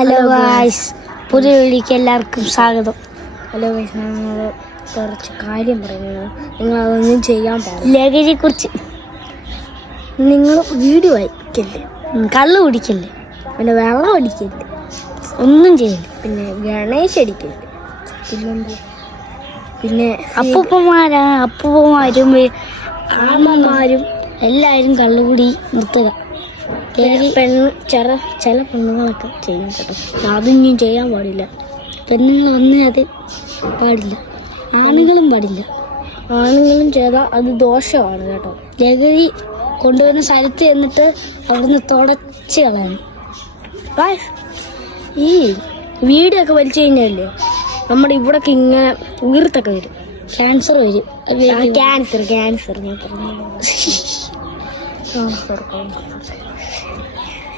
Hello guys, പുതിയ വീഡിയോക്ക് എല്ലാവർക്കും സ്വാഗതം. ഹലോ ഗായ്സ്, ഞങ്ങൾ കുറച്ച് കാര്യം പറയുന്നത് നിങ്ങൾ അതൊന്നും ചെയ്യാൻ പാടില്ല. ലഹരിയെ കുറിച്ച് നിങ്ങൾ വീഡിയോ അയക്കല്ലേ, കള്ള് കുടിക്കല്ലേ, പിന്നെ വെള്ളം അടിക്കല്ലേ, ഒന്നും ചെയ്യല്ലേ, പിന്നെ ഗണേശ് അടിക്കല്ലേ, പിന്നെ അപ്പൂപ്പന്മാരും അമ്മമാരും എല്ലാവരും കള്ളുകൂടി നിർത്തുക. ചില പെണ്ണുങ്ങളൊക്കെ ചെയ്യും കേട്ടോ, അതൊന്നും ചെയ്യാൻ പാടില്ല. പെണ്ണുങ്ങളൊന്നും അത് പാടില്ല, ആണുങ്ങളും പാടില്ല. ആണുങ്ങളും ചെയ്താൽ അത് ദോഷമാണ് കേട്ടോ. ലഹരി കൊണ്ടുവരുന്ന സ്ഥലത്ത് എന്നിട്ട് അവിടുന്ന് തുടച്ച് കളയണം. ഈ വീഡിയോ ഒക്കെ വലിച്ചു കഴിഞ്ഞല്ലേ നമ്മുടെ ഇവിടൊക്കെ ഇങ്ങനെ ഉയർത്തൊക്കെ വരും, ക്യാൻസർ വരും. ക്യാൻസർ ഞാൻ പറഞ്ഞു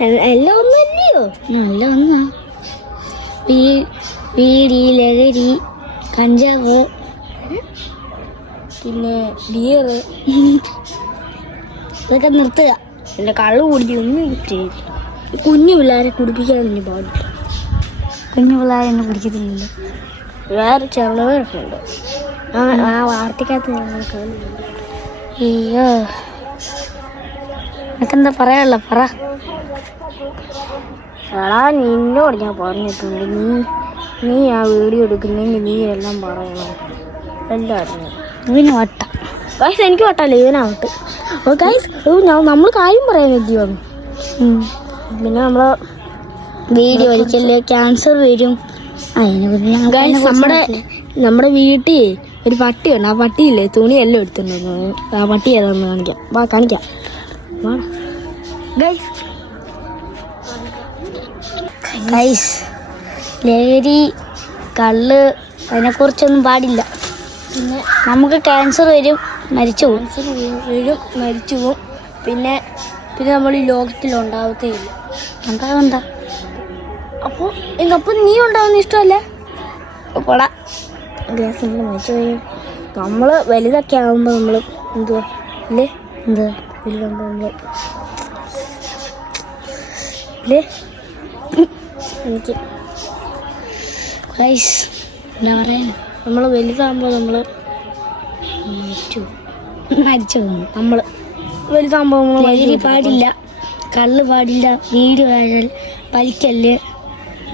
എല്ലാം ഒന്നും അല്ലയോ, നല്ല ഒന്നാ. വീടി, ലഹരി, കഞ്ചാവ്, പിന്നെ ബിയർ, ഇതൊക്കെ നിർത്തുക. എൻ്റെ കള്ളു കുടിച്ച് ഒന്നും ചെയ്യില്ല. കുഞ്ഞു പിള്ളേരെ കുടിപ്പിക്കാനൊന്നും പാടില്ല. കുഞ്ഞു പിള്ളേരെന്നെ കുടിക്കത്തില്ലല്ലോ. വേറെ ചെറുതൊക്കെ ഉണ്ട്, ആ വാർത്തക്കകത്ത് ഞങ്ങൾക്ക്. അയ്യോ, എനിക്കെന്താ പറയാനുള്ള പറ. എടാ, നിന്നോട് ഞാൻ പറഞ്ഞിട്ടുണ്ട്, നീ ആ വീഡിയോ എടുക്കുന്നെങ്കിൽ നീ എല്ലാം പറയണം. എല്ലാം അറിഞ്ഞു. ഇവന് വട്ട ഗൈസ്, എനിക്ക് വട്ടല്ലേ, ഇവനാവട്ടെ. അപ്പോൾ ഗൈസ്, നമ്മൾ കാര്യം പറയാൻ പറ്റിയാണ്. പിന്നെ നമ്മൾ വീഡിയോ വലിക്കല്ലേ, ക്യാൻസർ വരും. നമ്മുടെ വീട്ടിൽ ഒരു പട്ടിയുണ്ട്. ആ പട്ടിയില്ലേ തുണിയെല്ലാം എടുത്തിട്ടുണ്ടോ, ആ പട്ടി ഏതാണെന്ന് കാണിക്കാം. ഗൈസ്, ലഹരി, കള്ള് അതിനെക്കുറിച്ചൊന്നും പാടില്ല. പിന്നെ നമുക്ക് ക്യാൻസർ വരും, മരിച്ചു പോകും. മരിച്ചു പോകും. പിന്നെ നമ്മൾ ഈ ലോകത്തിൽ ഉണ്ടാവത്തേ ഇല്ല. ഉണ്ടാവണ്ട. അപ്പോൾ നീ ഉണ്ടാവുന്ന ഇഷ്ടമല്ലേ? പോടാ ഗ്യാസ്. നമ്മൾ മരിച്ചു പോയി. നമ്മൾ വലുതൊക്കെ ആകുമ്പോൾ നമ്മൾ എന്തുവാ അല്ലേ, എന്ത് വലുതാകുമ്പോൾ നമ്മൾ അല്ലേ എനിക്ക് ഗൈസ് എന്താ പറയാ, നമ്മൾ വലുതാകുമ്പോൾ നമ്മൾ മരിച്ചു പോകും. നമ്മൾ വലുതാകുമ്പോൾ നമ്മൾ ലഹരി പാടില്ല, കള്ള് പാടില്ല, വീട് വലിക്കല്ല്,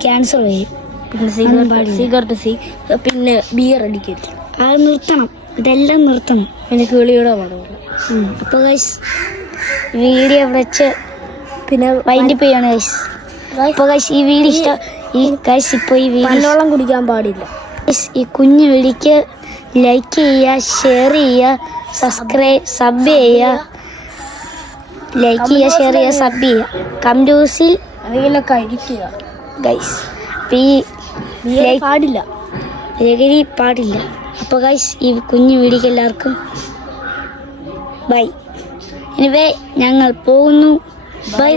ക്യാൻസർ വരും. പിന്നെ സിഗരറ്റ്, പിന്നെ ബിയർ അടിക്കരുത്. അത് നിർത്തണം, ഇതെല്ലാം നിർത്തണം. പിന്നെ കിളിയുടെ പടമില്ല. അപ്പോൾ ഗൈസ്, വീഡിയോ വെച്ച് പിന്നെ വൈൻഡപ്പ് ചെയ്യാണ് ഗൈസ്. അപ്പോൾ ഗൈസ്, ഈ വീഡിയോ ഇഷ്ടം ഗൈസ്. ഇപ്പോൾ ഈ വീഡിയോ നല്ലോണം കുടിക്കാൻ പാടില്ല. ഈ കുഞ്ഞു വീഡിയോക്ക് ലൈക്ക് ചെയ്യുക, ഷെയർ ചെയ്യുക, സബ് ചെയ്യുക, ലൈക്ക് ചെയ്യുക, ഷെയർ ചെയ്യുക, സബ് ചെയ്യുക, കമന്റ്സിൽ അതിലൊക്കെ അടിക്കുക ഗൈസ്. അപ്പോൾ ഈ പാടില്ല, ലഹരി പാടില്ല. അപ്പോൾ ഗൈസ്, ഈ കുഞ്ഞു വീഡിയോക്ക് എല്ലാവർക്കും ബൈ. എനിവേ, ഞങ്ങൾ പോകുന്നു. ബൈ.